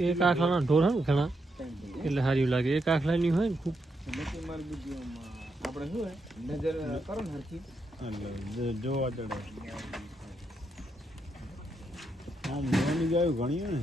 એક આખલાના ઢોર હોય ઘણા? એટલે સારી લાગે. એક આખલાની હોય ને ખૂબ. આપણે શું નજર કરો ને હરખી. જોવા ચડે. આમ જોવાની ઘણી ને.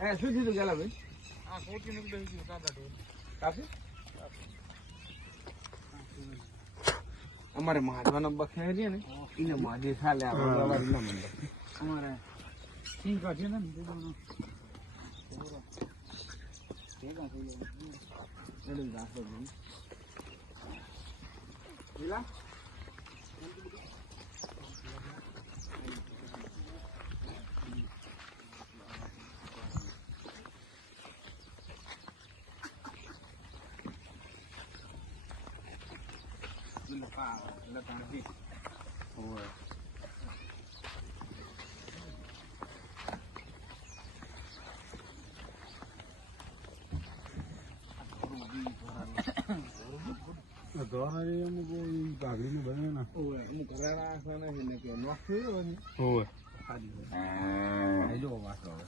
ગાય શું જાય ને ભાઈ હા બાકી ની આ બધું. આ થોડું સારું વાંચી છે. આ રી. એ મોરી જાય. આ પાડી ગયો. એ શું થયું ગેલા ભાઈ કાપી અમારે માધવાનો બખે છે ને એને માધે là cả là cả vịt rồi đó là em có cả cái này bên này ôi. Em có ra ra sao này hình như nó khứ rồi ôi ai đi rồi ai rồi?